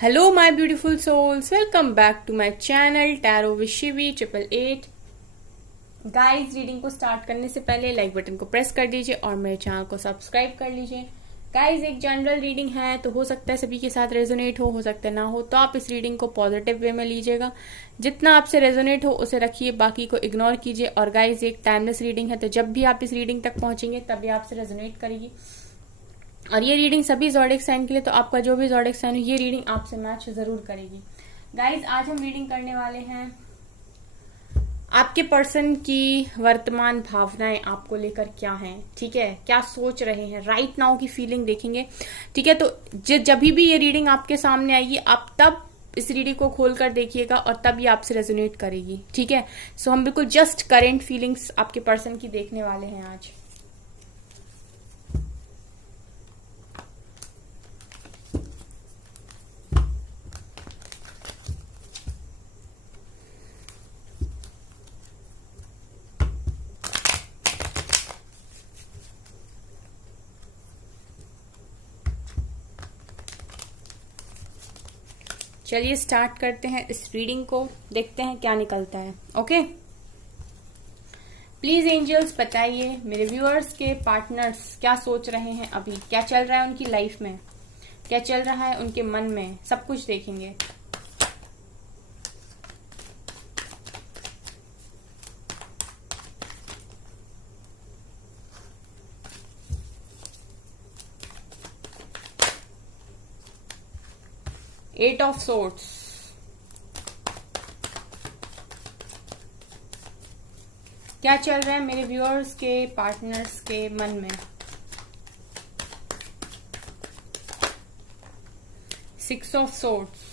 Hello, my beautiful souls. Welcome back to my channel Tarot with Shivi 888. Guys, reading को start करने से पहले like button को press कर दीजिए और मेरे चैनल को सब्सक्राइब कर लीजिए। गाइस, एक जनरल रीडिंग है तो हो सकता है सभी के साथ रेजोनेट हो सकता है ना हो, तो आप इस रीडिंग को पॉजिटिव वे में लीजिएगा। जितना आपसे रेजोनेट हो उसे रखिए, बाकी को इग्नोर कीजिए। और गाइस, एक टाइमलेस रीडिंग है तो जब भी आप इस रीडिंग तक पहुंचेंगे तभी आपसे रेजोनेट करेगी। और ये रीडिंग सभी ज़ोडिएक साइन के लिए, तो आपका जो भी ज़ोडिएक साइन हो ये रीडिंग आपसे मैच जरूर करेगी। गाइज, आज हम रीडिंग करने वाले हैं आपके पर्सन की वर्तमान भावनाएं आपको लेकर क्या हैं, ठीक है, क्या सोच रहे हैं, राइट नाउ की फीलिंग देखेंगे, ठीक है। तो जब भी ये रीडिंग आपके सामने आएगी आप तब इस रीडिंग को खोलकर देखिएगा और तब ये आपसे रेजोनेट करेगी, ठीक है। सो हम बिल्कुल जस्ट करेंट फीलिंग्स आपके पर्सन की देखने वाले हैं आज। चलिए स्टार्ट करते हैं इस रीडिंग को, देखते हैं क्या निकलता है। ओके, प्लीज एंजल्स बताइए मेरे व्यूअर्स के पार्टनर्स क्या सोच रहे हैं, अभी क्या चल रहा है उनकी लाइफ में, क्या चल रहा है उनके मन में, सब कुछ देखेंगे। एट ऑफ सोर्ड्स, क्या चल रहा है मेरे व्यूअर्स के पार्टनर्स के मन में। Six of swords,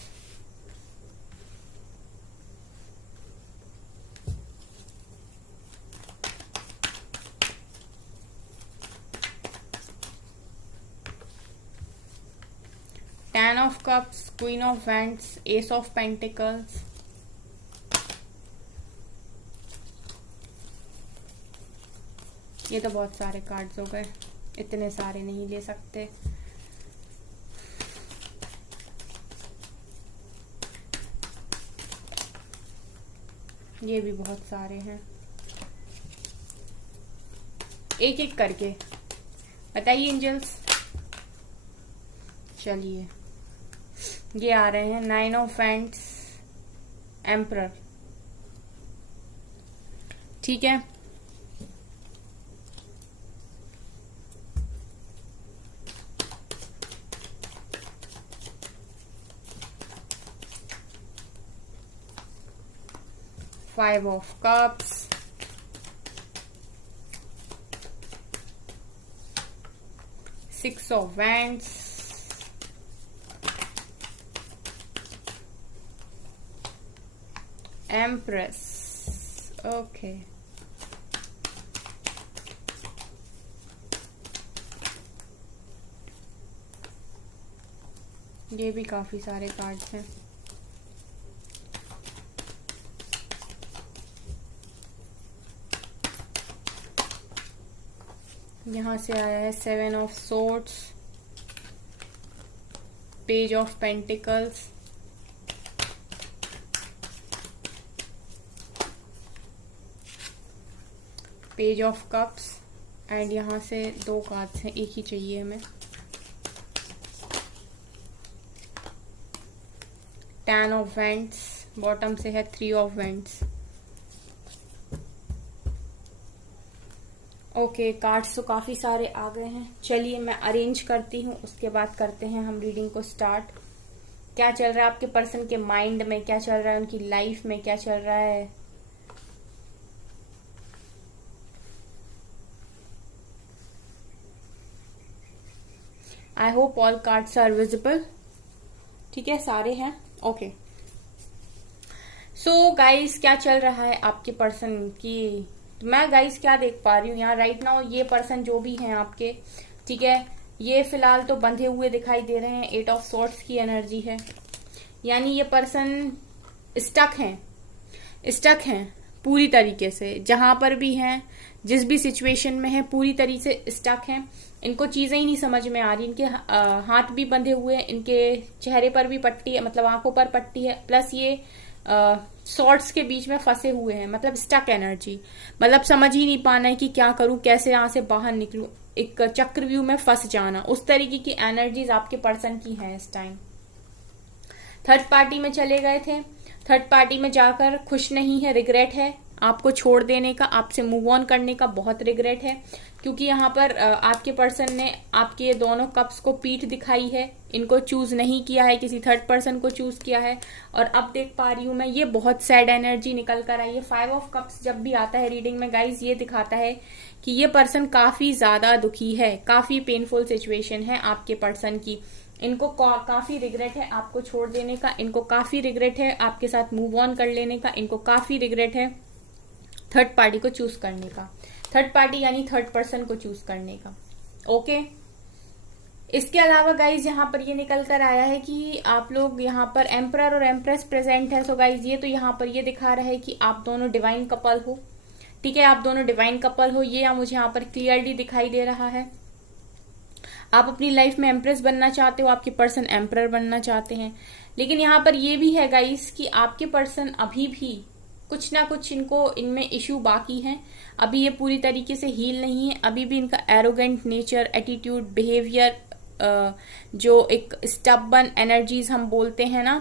ten of cups, queen of wands, S of pentacles, ये तो बहुत सारे कार्ड्स हो गए, इतने सारे नहीं ले सकते। ये भी बहुत सारे हैं, एक एक करके बताइए एंजल्स। चलिए, ये आ रहे हैं नाइन ऑफ वैंड्स, एम्परर, ठीक है। Five of cups, six of wands, empress, okay. ये भी काफी सारे कार्ड्स हैं। यहां से आया है seven of swords, page of pentacles, page of cups, and यहाँ से दो कार्ड्स हैं, एक ही चाहिए हमें। टेन ऑफ वैंड्स, बॉटम से है three of wands. Okay, cards तो काफी सारे आ गए हैं। चलिए मैं अरेंज करती हूँ, उसके बाद करते हैं हम रीडिंग को स्टार्ट। क्या चल रहा है आपके पर्सन के माइंड में, क्या चल रहा है उनकी लाइफ में, क्या चल रहा है। I hope all cards are visible, ठीक है, सारे हैं। ओके, सो गाइस, क्या चल रहा है आपके पर्सन की, तो मैं गाइस क्या देख पा रही हूँ यहाँ राइट नाउ, ये पर्सन जो भी हैं आपके, ठीक है, ये फिलहाल तो बंधे हुए दिखाई दे रहे हैं। एट ऑफ सॉर्ड्स की एनर्जी है, यानी ये पर्सन स्टक हैं पूरी तरीके से, जहां पर भी हैं, जिस भी सिचुएशन में है पूरी तरीके से स्टक हैं। इनको चीजें ही नहीं समझ में आ रही। इनके हाथ भी बंधे हुए हैं, इनके चेहरे पर भी पट्टी है, मतलब आंखों पर पट्टी है, प्लस ये सॉर्ट्स के बीच में फंसे हुए हैं, मतलब स्टक एनर्जी, मतलब समझ ही नहीं पाना है कि क्या करूं, कैसे यहां से बाहर निकलूं, एक चक्रव्यूह में फंस जाना, उस तरीके की एनर्जीज आपके पर्सन की हैं इस टाइम। थर्ड पार्टी में चले गए थे, थर्ड पार्टी में जाकर खुश नहीं है, रिग्रेट है आपको छोड़ देने का, आपसे मूव ऑन करने का बहुत रिग्रेट है, क्योंकि यहाँ पर आपके पर्सन ने आपके दोनों कप्स को पीठ दिखाई है, इनको चूज नहीं किया है, किसी थर्ड पर्सन को चूज किया है। और अब देख पा रही हूं मैं, ये बहुत सैड एनर्जी निकल कर आई है। 5 ऑफ कप्स जब भी आता है रीडिंग में गाइज, ये दिखाता है कि ये पर्सन काफी ज्यादा दुखी है, काफी पेनफुल सिचुएशन है आपके पर्सन की। इनको काफी रिग्रेट है आपको छोड़ देने का, इनको काफी रिग्रेट है आपके साथ मूव ऑन कर लेने का, इनको काफी रिग्रेट है थर्ड पार्टी को चूज करने का, थर्ड पार्टी यानी थर्ड पर्सन को चूज करने का। ओके, इसके अलावा गाइज यहाँ पर ये निकल कर आया है कि आप लोग यहाँ पर एम्परर और एम्प्रेस प्रेजेंट है। सो गाइज ये तो यहाँ पर ये दिखा रहा है कि आप दोनों डिवाइन कपल हो, ठीक है, आप दोनों डिवाइन कपल हो, ये मुझे यहाँ पर क्लियरली दिखाई दे रहा है। आप अपनी लाइफ में एम्प्रेस बनना चाहते हो, आपके पर्सन एम्परर बनना चाहते हैं। लेकिन यहाँ पर ये भी है गाइस कि आपके पर्सन अभी भी कुछ ना कुछ इनमें इश्यू बाकी हैं, अभी ये पूरी तरीके से हील नहीं है, अभी भी इनका एरोगेंट नेचर, एटीट्यूड, बिहेवियर, जो एक स्टबन एनर्जीज हम बोलते हैं ना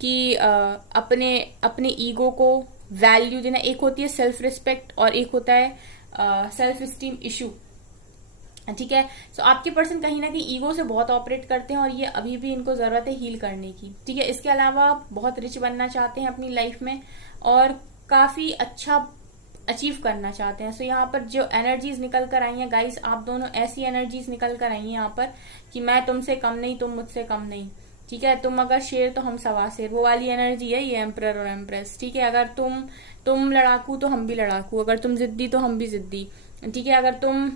कि अपने ईगो को वैल्यू देना, एक होती है सेल्फ रिस्पेक्ट और एक होता है सेल्फ स्टीम इशू, ठीक है। सो आपके पर्सन कहीं ना कहीं ईगो से बहुत ऑपरेट करते हैं और ये अभी भी इनको जरूरत है हील करने की, ठीक है। इसके अलावा बहुत रिच बनना चाहते हैं अपनी लाइफ में और काफी अच्छा अचीव करना चाहते हैं। सो यहाँ पर जो एनर्जीज निकल कर आई हैं गाइस, आप दोनों ऐसी एनर्जीज निकल कर आई हैं यहाँ पर कि मैं तुमसे कम नहीं, तुम मुझसे कम नहीं, ठीक है। तुम अगर शेर तो हम सवा शेर, वो वाली एनर्जी है ये एम्परर और एम्प्रेस, ठीक है। अगर तुम लड़ाकू तो हम भी लड़ाकू, अगर तुम जिद्दी तो हम भी जिद्दी, ठीक है। अगर तुम,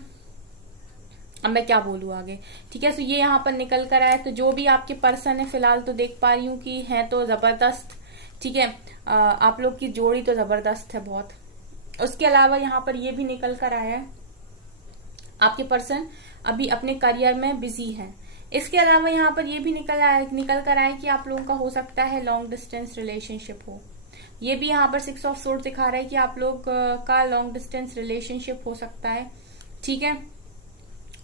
अब मैं क्या बोलूं आगे, ठीक है। सो ये यहाँ पर निकल कर आया। तो जो भी आपके पर्सन है फिलहाल तो देख पा रही हूँ कि है तो जबरदस्त, ठीक है। आप लोग की जोड़ी तो जबरदस्त है बहुत। उसके अलावा यहाँ पर ये भी निकल कर आया है आपके पर्सन अभी अपने करियर में बिजी है। इसके अलावा यहाँ पर ये भी निकल कर आया कि आप लोगों का हो सकता है लॉन्ग डिस्टेंस रिलेशनशिप हो। ये भी यहाँ पर 6 ऑफ सोर्ड्स दिखा रहा है कि आप लोग का लॉन्ग डिस्टेंस रिलेशनशिप हो सकता है, ठीक है।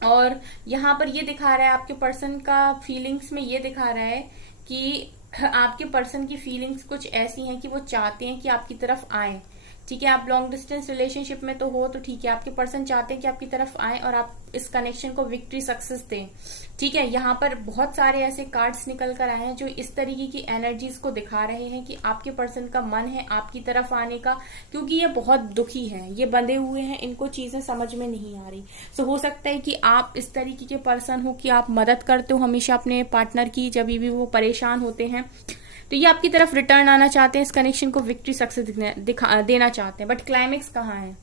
और यहाँ पर ये दिखा रहा है आपके पर्सन का फीलिंग्स में ये दिखा रहा है कि आपके पर्सन की फीलिंग्स कुछ ऐसी हैं कि वो चाहते हैं कि आपकी तरफ आए, ठीक है। आप लॉन्ग डिस्टेंस रिलेशनशिप में तो हो तो ठीक है, आपके पर्सन चाहते हैं कि आपकी तरफ आए और आप इस कनेक्शन को विक्ट्री सक्सेस दें, ठीक है। यहाँ पर बहुत सारे ऐसे कार्ड्स निकल कर आए हैं जो इस तरीके की एनर्जीज को दिखा रहे हैं कि आपके पर्सन का मन है आपकी तरफ आने का, क्योंकि ये बहुत दुखी हैं, ये बंधे हुए हैं, इनको चीजें समझ में नहीं आ रही। सो हो सकता है कि आप इस तरीके के पर्सन हो कि आप मदद करते हो हमेशा अपने पार्टनर की जब भी वो परेशान होते हैं, तो ये आपकी तरफ रिटर्न आना चाहते हैं, इस कनेक्शन को विक्ट्री सक्सेस देना चाहते हैं। बट क्लाइमेक्स कहाँ है?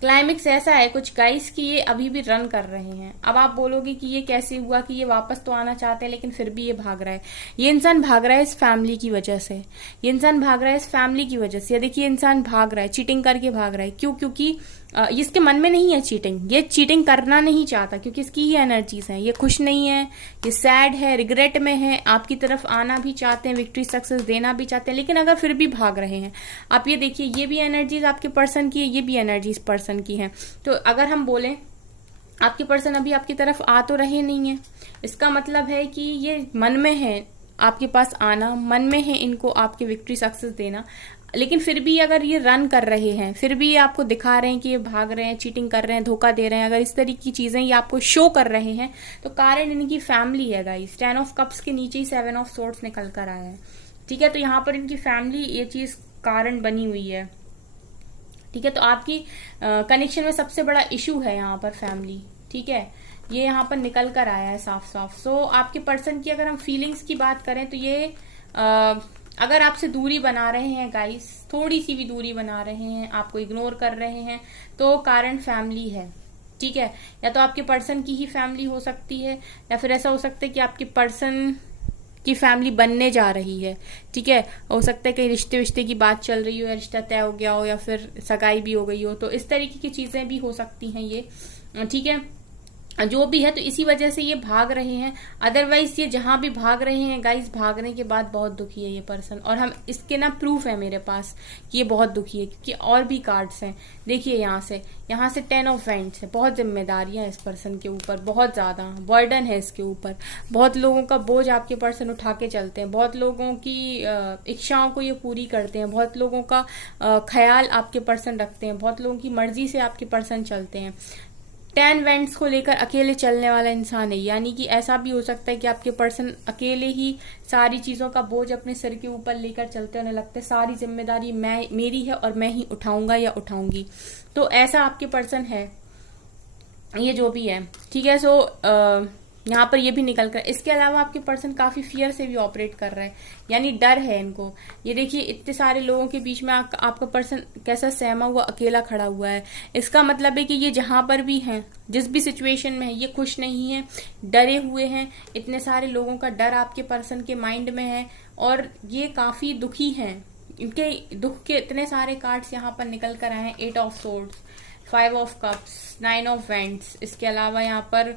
क्लाइमेक्स ऐसा है कुछ गाइस कि ये अभी भी रन कर रहे हैं। अब आप बोलोगे कि ये कैसे हुआ कि ये वापस तो आना चाहते हैं लेकिन फिर भी ये भाग रहा है। ये इंसान भाग रहा है इस फैमिली की वजह से, ये इंसान भाग रहा है इस फैमिली की वजह से। देखिए इंसान भाग रहा है, चीटिंग करके भाग रहा है। क्यों? क्योंकि इसके मन में नहीं है चीटिंग, ये चीटिंग करना नहीं चाहता क्योंकि इसकी ही एनर्जीज हैं। ये खुश नहीं है, ये सैड है, रिग्रेट में है, आपकी तरफ आना भी चाहते हैं, विक्ट्री सक्सेस देना भी चाहते हैं, लेकिन अगर फिर भी भाग रहे हैं। आप ये देखिए, ये भी एनर्जीज आपके पर्सन की है, ये भी एनर्जीज पर्सन की है। तो अगर हम बोलें आपके पर्सन अभी आपकी तरफ आ तो रहे नहीं है, इसका मतलब है कि ये मन में है आपके पास आना, मन में है इनको आपकी विक्ट्री सक्सेस देना, लेकिन फिर भी अगर ये रन कर रहे हैं, फिर भी ये आपको दिखा रहे हैं कि ये भाग रहे हैं, चीटिंग कर रहे हैं, धोखा दे रहे हैं, अगर इस तरीके की चीजें ये आपको शो कर रहे हैं तो कारण इनकी फैमिली है गाइस। 10 ऑफ कप्स के नीचे ही 7 ऑफ सोर्ड्स निकल कर आया है, ठीक है। तो यहाँ पर इनकी फैमिली ये चीज कारण बनी हुई है, ठीक है। तो आपकी कनेक्शन में सबसे बड़ा इशू है यहाँ पर फैमिली, ठीक है। ये यहाँ पर निकल कर आया है साफ साफ। सो आपके पर्सन की अगर हम फीलिंग्स की बात करें तो ये अगर आपसे दूरी बना रहे हैं गाइस, थोड़ी सी भी दूरी बना रहे हैं, आपको इग्नोर कर रहे हैं, तो कारण फैमिली है, ठीक है। या तो आपके पर्सन की ही फैमिली हो सकती है या फिर ऐसा हो सकता है कि आपके पर्सन की फैमिली बनने जा रही है, ठीक है। हो सकता है कहीं रिश्ते की बात चल रही हो या रिश्ता तय हो गया हो या फिर सगाई भी हो गई हो, तो इस तरीके की चीजें भी हो सकती हैं ये, ठीक है। जो भी है, तो इसी वजह से ये भाग रहे हैं। अदरवाइज ये जहां भी भाग रहे हैं गाइस, भागने के बाद बहुत दुखी है ये पर्सन, और हम इसके ना प्रूफ है मेरे पास कि ये बहुत दुखी है, क्योंकि और भी कार्ड्स हैं। देखिए यहाँ से 10 ऑफ वैंड्स है। बहुत जिम्मेदारियां हैं इस पर्सन के ऊपर, बहुत ज्यादा बर्डन है इसके ऊपर। बहुत लोगों का बोझ आपके पर्सन उठा के चलते हैं, बहुत लोगों की इच्छाओं को ये पूरी करते हैं, बहुत लोगों का ख्याल आपके पर्सन रखते हैं, बहुत लोगों की मर्जी से आपके पर्सन चलते हैं। 10 वेंट्स को लेकर अकेले चलने वाला इंसान है, यानी कि ऐसा भी हो सकता है कि आपके पर्सन अकेले ही सारी चीजों का बोझ अपने सिर के ऊपर लेकर चलते हैं। उन्हें लगता है सारी जिम्मेदारी मेरी है और मैं ही उठाऊंगा या उठाऊंगी। तो ऐसा आपके पर्सन है, ये जो भी है, ठीक है। सो यहाँ पर ये भी निकल कर, इसके अलावा आपके पर्सन काफी फियर से भी ऑपरेट कर रहा है, यानी डर है इनको। ये देखिए इतने सारे लोगों के बीच में आपका पर्सन कैसा सहमा हुआ अकेला खड़ा हुआ है। इसका मतलब है कि ये जहां पर भी हैं, जिस भी सिचुएशन में है, ये खुश नहीं है, डरे हुए हैं। इतने सारे लोगों का डर आपके पर्सन के माइंड में है और ये काफी दुखी हैं। इनके दुख के इतने सारे कार्ड्स यहाँ पर निकल कर आए हैं। 8 of swords, 5 of cups, 9 of wands, इसके अलावा यहाँ पर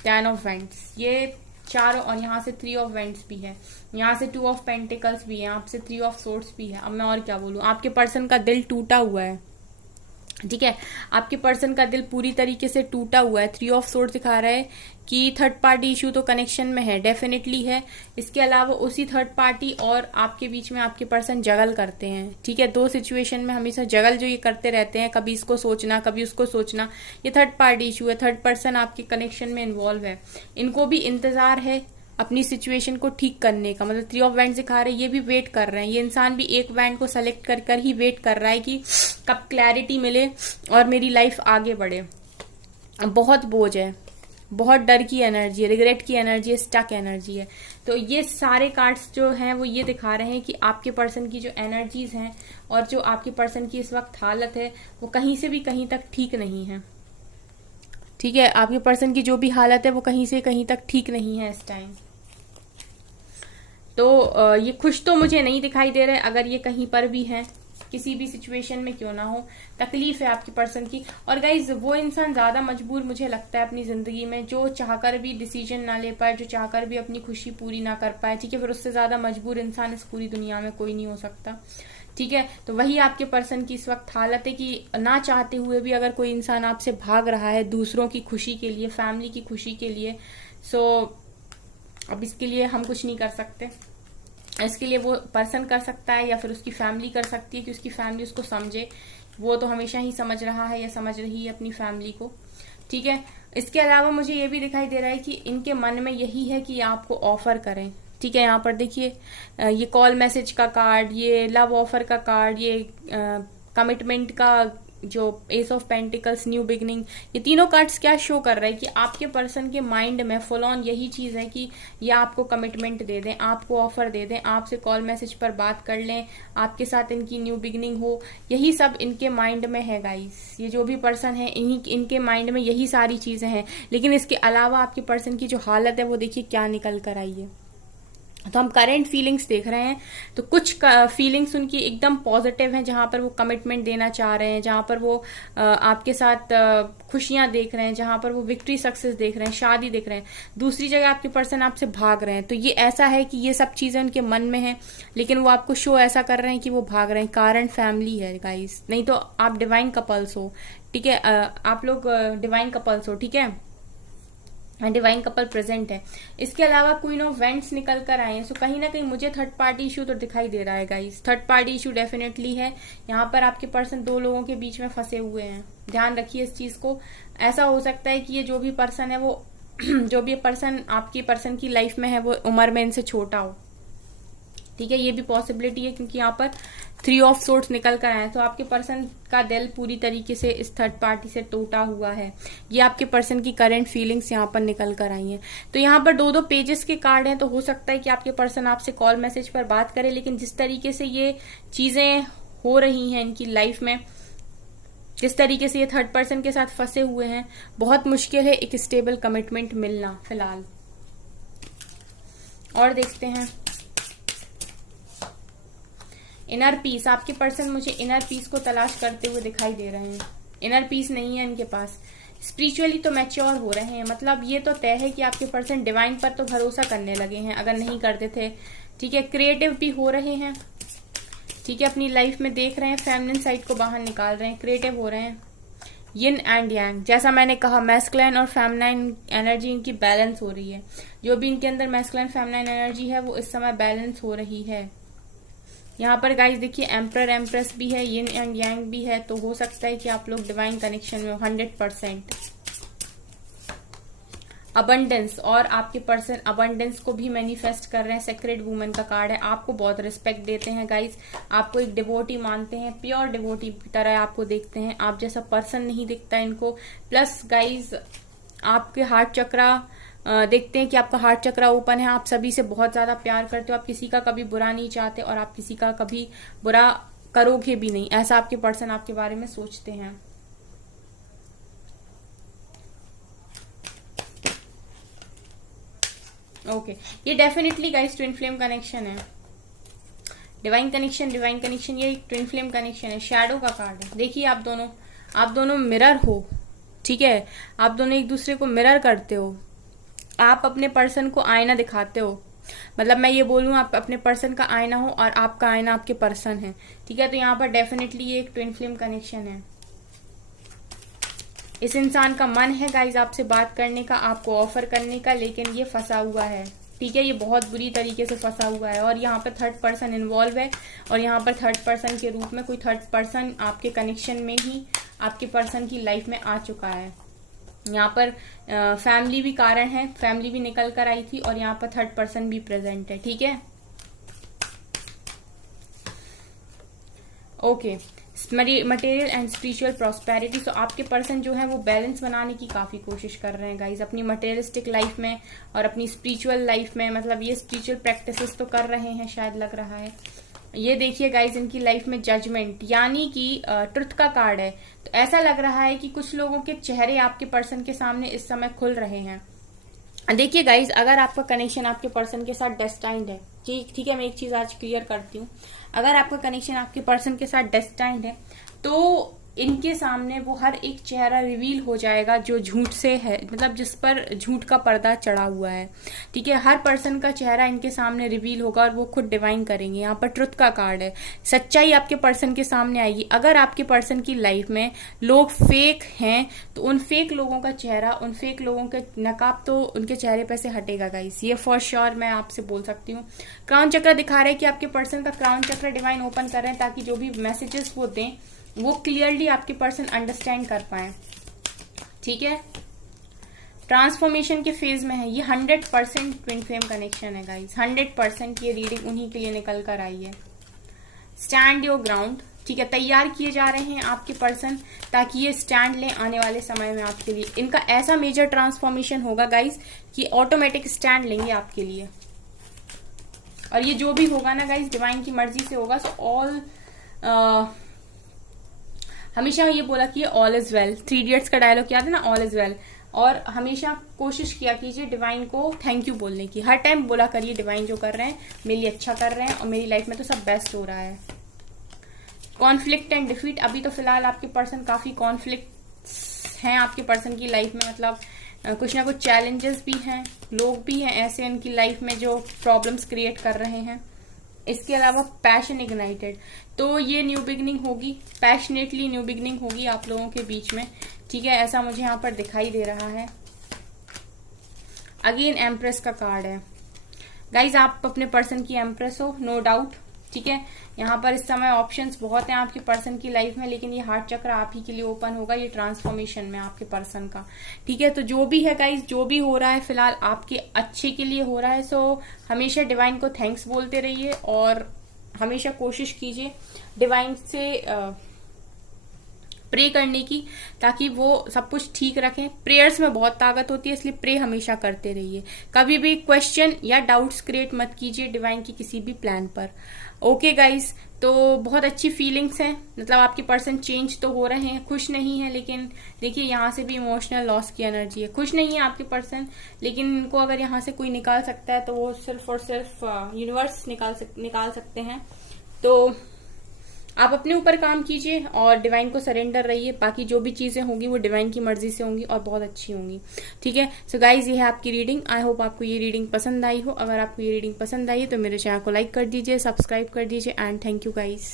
10 ऑफ वैंड्स, ये चारों, और यहाँ से 3 ऑफ वैंड्स भी है, यहाँ से 2 ऑफ पेंटिकल्स भी है, यहाँ से 3 ऑफ सोर्ड्स भी है। अब मैं और क्या बोलूं, आपके पर्सन का दिल टूटा हुआ है, ठीक है। आपके पर्सन का दिल पूरी तरीके से टूटा हुआ है। 3 ऑफ सोर्ड्स दिखा रहा है कि थर्ड पार्टी इशू तो कनेक्शन में है, डेफिनेटली है। इसके अलावा उसी थर्ड पार्टी और आपके बीच में आपके पर्सन जगल करते हैं, ठीक है। 2 सिचुएशन में हमेशा जगल जो ये करते रहते हैं, कभी इसको सोचना कभी उसको सोचना, ये थर्ड पार्टी इशू है। थर्ड पर्सन आपके कनेक्शन में इन्वॉल्व है, इनको भी इंतजार है अपनी सिचुएशन को ठीक करने का। मतलब 3 ऑफ वैंड्स दिखा रहे हैं, ये भी वेट कर रहे हैं। ये इंसान भी एक वैंड को सेलेक्ट कर कर ही वेट कर रहा है कि कब क्लैरिटी मिले और मेरी लाइफ आगे बढ़े। बहुत बोझ है, बहुत डर की एनर्जी है, रिग्रेट की एनर्जी है, स्टक एनर्जी है। तो ये सारे कार्ड्स जो हैं वो ये दिखा रहे हैं कि आपके पर्सन की जो एनर्जीज हैं और जो आपके पर्सन की इस वक्त हालत है वो कहीं से भी कहीं तक ठीक नहीं है, ठीक है। आपके पर्सन की जो भी हालत है वो कहीं से कहीं तक ठीक नहीं है इस टाइम। तो ये खुश तो मुझे नहीं दिखाई दे रहे, अगर ये कहीं पर भी है, किसी भी सिचुएशन में क्यों ना हो, तकलीफ है आपके पर्सन की। और गाइज वो इंसान ज्यादा मजबूर मुझे लगता है अपनी जिंदगी में, जो चाहकर भी डिसीजन ना ले पाए, जो चाहकर भी अपनी खुशी पूरी ना कर पाए, ठीक है। फिर उससे ज्यादा मजबूर इंसान इस पूरी दुनिया में कोई नहीं हो सकता, ठीक है। तो वही आपके पर्सन की इस वक्त हालत है कि ना चाहते हुए भी अगर कोई इंसान आपसे भाग रहा है दूसरों की खुशी के लिए, फैमिली की खुशी के लिए, सो अब इसके लिए हम कुछ नहीं कर सकते। इसके लिए वो पर्सन कर सकता है या फिर उसकी फैमिली कर सकती है कि उसकी फैमिली उसको समझे। वो तो हमेशा ही समझ रहा है या समझ रही है अपनी फैमिली को, ठीक है। इसके अलावा मुझे ये भी दिखाई दे रहा है कि इनके मन में यही है कि आपको ऑफर करें, ठीक है। यहाँ पर देखिए ये कॉल मैसेज का कार्ड, ये लव ऑफर का कार्ड, ये कमिटमेंट का जो S of pentacles, new beginning, ये तीनों कार्ड्स क्या शो कर रहे हैं कि आपके पर्सन के माइंड में फुल ऑन यही चीज है कि ये आपको कमिटमेंट दे दें, आपको ऑफर दे दें, आपसे कॉल मैसेज पर बात कर लें, आपके साथ इनकी न्यू बिगनिंग हो। यही सब इनके माइंड में है गाइस। ये जो भी पर्सन है इनके माइंड में यही सारी चीजें हैं। लेकिन इसके अलावा आपके पर्सन की जो हालत है वो देखिए क्या निकल कर आई है। तो हम करेंट फीलिंग्स देख रहे हैं, तो कुछ फीलिंग्स उनकी एकदम पॉजिटिव हैं, जहां पर वो कमिटमेंट देना चाह रहे हैं, जहां पर वो आपके साथ खुशियां देख रहे हैं, जहां पर वो विक्ट्री सक्सेस देख रहे हैं, शादी देख रहे हैं। दूसरी जगह आपके पर्सन आपसे भाग रहे हैं। तो ये ऐसा है कि ये सब चीजें उनके मन में है, लेकिन वो आपको शो ऐसा कर रहे हैं कि वो भाग रहे हैं। कारण फैमिली है गाइस, नहीं तो आप डिवाइन कपल्स हो, ठीक है। आप लोग डिवाइन कपल्स हो, ठीक है, डिवाइन कपल प्रेजेंट है। इसके अलावा क्वीन ऑफ वेंट्स निकल कर आए हैं। सो कहीं ना कहीं मुझे थर्ड पार्टी इशू तो दिखाई दे रहा है guys. Third party issue definitely है। यहाँ पर आपके पर्सन 2 लोगों के बीच में फंसे हुए हैं, ध्यान रखिए इस चीज को। ऐसा हो सकता है कि ये जो भी पर्सन है वो जो भी पर्सन आपकी पर्सन की लाइफ में है वो उम्र में इनसे छोटा हो, ठीक है। ये भी पॉसिबिलिटी है क्योंकि यहाँ पर 3 ऑफ सोर्ड्स निकल कर आए। तो आपके पर्सन का दिल पूरी तरीके से इस थर्ड पार्टी से टूटा हुआ है। ये आपके पर्सन की करंट फीलिंग्स यहाँ पर निकल कर आई हैं। तो यहाँ पर 2-2 पेजेस के कार्ड हैं। तो हो सकता है कि आपके पर्सन आपसे कॉल मैसेज पर बात करे, लेकिन जिस तरीके से ये चीजें हो रही हैं इनकी लाइफ में, जिस तरीके से ये थर्ड पर्सन के साथ फंसे हुए हैं, बहुत मुश्किल है एक स्टेबल कमिटमेंट मिलना फिलहाल। और देखते हैं इनर पीस। आपके पर्सन मुझे इनर पीस को तलाश करते हुए दिखाई दे रहे हैं। इनर पीस नहीं है इनके पास। स्पिरिचुअली तो मैच्योर हो रहे हैं, मतलब ये तो तय है कि आपके पर्सन डिवाइन पर तो भरोसा करने लगे हैं, अगर नहीं करते थे। ठीक है, क्रिएटिव भी हो रहे हैं। ठीक है, अपनी लाइफ में देख रहे हैं, फेमिनिन साइड को बाहर निकाल रहे हैं, क्रिएटिव हो रहे हैं। यिन एंड यांग, जैसा मैंने कहा मैस्कुलाइन और फेमिनाइन एनर्जी इनकी बैलेंस हो रही है। जो भी इनके अंदर मैस्कुलाइन फेमिनाइन एनर्जी है वो इस समय बैलेंस हो रही है। यहाँ पर गाइस देखिए एम्परर एम्प्रेस भी है, यिन एंड यांग भी है, तो हो सकता है कि आप लोग डिवाइन कनेक्शन में हो 100%। अबंडेंस, और आपके पर्सन अबंडेंस को भी मैनिफेस्ट कर रहे हैं। सेक्रेड वुमन का कार्ड है, आपको बहुत रिस्पेक्ट देते हैं गाइस, आपको एक डिवोटी मानते हैं, प्योर डिवोटी की तरह आपको देखते हैं, आप जैसा पर्सन नहीं दिखता इनको। प्लस गाइस आपके हार्ट चक्रा देखते हैं कि आपका हार्ट चक्रा ओपन है, आप सभी से बहुत ज्यादा प्यार करते हो, आप किसी का कभी बुरा नहीं चाहते और आप किसी का कभी बुरा करोगे भी नहीं, ऐसा आपके पर्सन आपके बारे में सोचते हैं। ओके, ये definitely guys twin flame connection है। डिवाइन कनेक्शन ये ट्विन फ्लेम कनेक्शन है। शैडो का कार्ड है, देखिए आप दोनों मिरर हो। ठीक है, आप दोनों एक दूसरे को मिरर करते हो, आप अपने पर्सन को आईना दिखाते हो, मतलब मैं ये बोलूं आप अपने पर्सन का आईना हो और आपका आईना आपके पर्सन है। ठीक है, तो यहाँ पर डेफिनेटली ये एक ट्विन फ्लेम कनेक्शन है। इस इंसान का मन है गाइज आपसे बात करने का, आपको ऑफर करने का, लेकिन ये फंसा हुआ है। ठीक है, ये बहुत बुरी तरीके से फंसा हुआ है और यहाँ पर थर्ड पर्सन इन्वॉल्व है और यहाँ पर थर्ड पर्सन के रूप में कोई थर्ड पर्सन आपके कनेक्शन में ही आपके पर्सन की लाइफ में आ चुका है। यहाँ पर फैमिली भी कारण है, फैमिली भी निकल कर आई थी और यहाँ पर थर्ड पर्सन भी प्रेजेंट है। ठीक है, okay, material and spiritual prosperity. तो आपके पर्सन जो है वो बैलेंस बनाने की काफी कोशिश कर रहे हैं गाइज अपनी मटेरियलिस्टिक लाइफ में और अपनी स्पिरिचुअल लाइफ में, मतलब ये स्पिरिचुअल प्रैक्टिसेस तो कर रहे हैं शायद, लग रहा है। ये देखिए गाइज इनकी लाइफ में जजमेंट यानी कि ट्रुथ का कार्ड है, तो ऐसा लग रहा है कि कुछ लोगों के चेहरे आपके पर्सन के सामने इस समय खुल रहे हैं। देखिए गाइज, अगर आपका कनेक्शन आपके पर्सन के साथ डेस्टाइंड है, ठीक है, मैं एक चीज आज क्लियर करती हूँ, अगर आपका कनेक्शन आपके पर्सन के साथ डेस्टाइंड है तो इनके सामने वो हर एक चेहरा रिवील हो जाएगा जो झूठ से है, मतलब जिस पर झूठ का पर्दा चढ़ा हुआ है। ठीक है, हर पर्सन का चेहरा इनके सामने रिवील होगा और वो खुद डिवाइन करेंगे। यहाँ पर ट्रुथ का कार्ड है, सच्चाई आपके पर्सन के सामने आएगी। अगर आपके पर्सन की लाइफ में लोग फेक हैं तो उन फेक लोगों का चेहरा, उन फेक लोगों के नकाब तो उनके चेहरे पे से हटेगा गाइस, ये फॉर श्योर मैं आपसे बोल सकती हूँ। क्राउन चक्र दिखा रहे हैं कि आपके पर्सन का क्राउन चक्र डिवाइन ओपन कर रहे हैं ताकि जो भी मैसेजेस वो दें वो क्लियरली आपके पर्सन अंडरस्टैंड कर पाए। ठीक है, ट्रांसफॉर्मेशन के फेज में है ये। 100% ट्विन फ्लेम कनेक्शन है गाइस, 100% ये रीडिंग उन्हीं के लिए निकल कर आई है। Stand your ground. ठीक है, तैयार किए जा रहे हैं आपके पर्सन ताकि ये स्टैंड लें आने वाले समय में आपके लिए। इनका ऐसा मेजर ट्रांसफॉर्मेशन होगा गाइस कि ऑटोमेटिक स्टैंड लेंगे आपके लिए, और ये जो भी होगा ना गाइस डिवाइन की मर्जी से होगा। सो ऑल हमेशा ये बोला कि ऑल इज वेल, 3 इडियट्स का डायलॉग याद है ना, ऑल इज वेल। और हमेशा कोशिश किया कीजिए डिवाइन को थैंक यू बोलने की, हर टाइम बोला करिए डिवाइन जो कर रहे हैं मेरे लिए अच्छा कर रहे हैं और मेरी लाइफ में तो सब बेस्ट हो रहा है। कॉन्फ्लिक्ट एंड डिफीट, अभी तो फिलहाल आपके पर्सन काफी कॉन्फ्लिक्ट हैं आपके पर्सन की लाइफ में, मतलब कुछ ना कुछ चैलेंजेस भी हैं, लोग भी हैं ऐसे उनकी लाइफ में जो प्रॉब्लम्स क्रिएट कर रहे हैं। इसके अलावा पैशन इग्नाइटेड, तो ये न्यू बिगनिंग होगी, पैशनेटली न्यू बिगनिंग होगी आप लोगों के बीच में। ठीक है, ऐसा मुझे यहाँ पर दिखाई दे रहा है। अगेन एम्प्रेस का कार्ड है गाइज, आप अपने पर्सन की एम्प्रेस हो नो डाउट। ठीक है, यहाँ पर इस समय ऑप्शंस बहुत हैं आपके पर्सन की लाइफ में, लेकिन ये हार्ट चक्र आप ही के लिए ओपन होगा ये ट्रांसफॉर्मेशन में आपके पर्सन का। ठीक है, तो जो भी है गाइस, जो भी हो रहा है फिलहाल आपके अच्छे के लिए हो रहा है। सो हमेशा डिवाइन को थैंक्स बोलते रहिए और हमेशा कोशिश कीजिए डिवाइन से प्रे करने की ताकि वो सब कुछ ठीक रखें। प्रेयर्स में बहुत ताकत होती है, इसलिए प्रे हमेशा करते रहिए। कभी भी क्वेश्चन या डाउट्स क्रिएट मत कीजिए डिवाइन की किसी भी प्लान पर। ओके गाइस, तो बहुत अच्छी फीलिंग्स हैं, मतलब आपके पर्सन चेंज तो हो रहे हैं, खुश नहीं है, लेकिन देखिए यहाँ से भी इमोशनल लॉस की एनर्जी है। खुश नहीं है आपके पर्सन, लेकिन इनको अगर यहाँ से कोई निकाल सकता है तो वो सिर्फ और सिर्फ यूनिवर्स निकाल सकते हैं। तो आप अपने ऊपर काम कीजिए और डिवाइन को सरेंडर रहिए, बाकी जो भी चीजें होंगी वो डिवाइन की मर्जी से होंगी और बहुत अच्छी होंगी। ठीक है, सो गाइज ये है आपकी रीडिंग। आई होप आपको ये रीडिंग पसंद आई हो। अगर आपको ये रीडिंग पसंद आई है तो मेरे चैनल को लाइक कर दीजिए, सब्सक्राइब कर दीजिए एंड थैंक यू गाइज।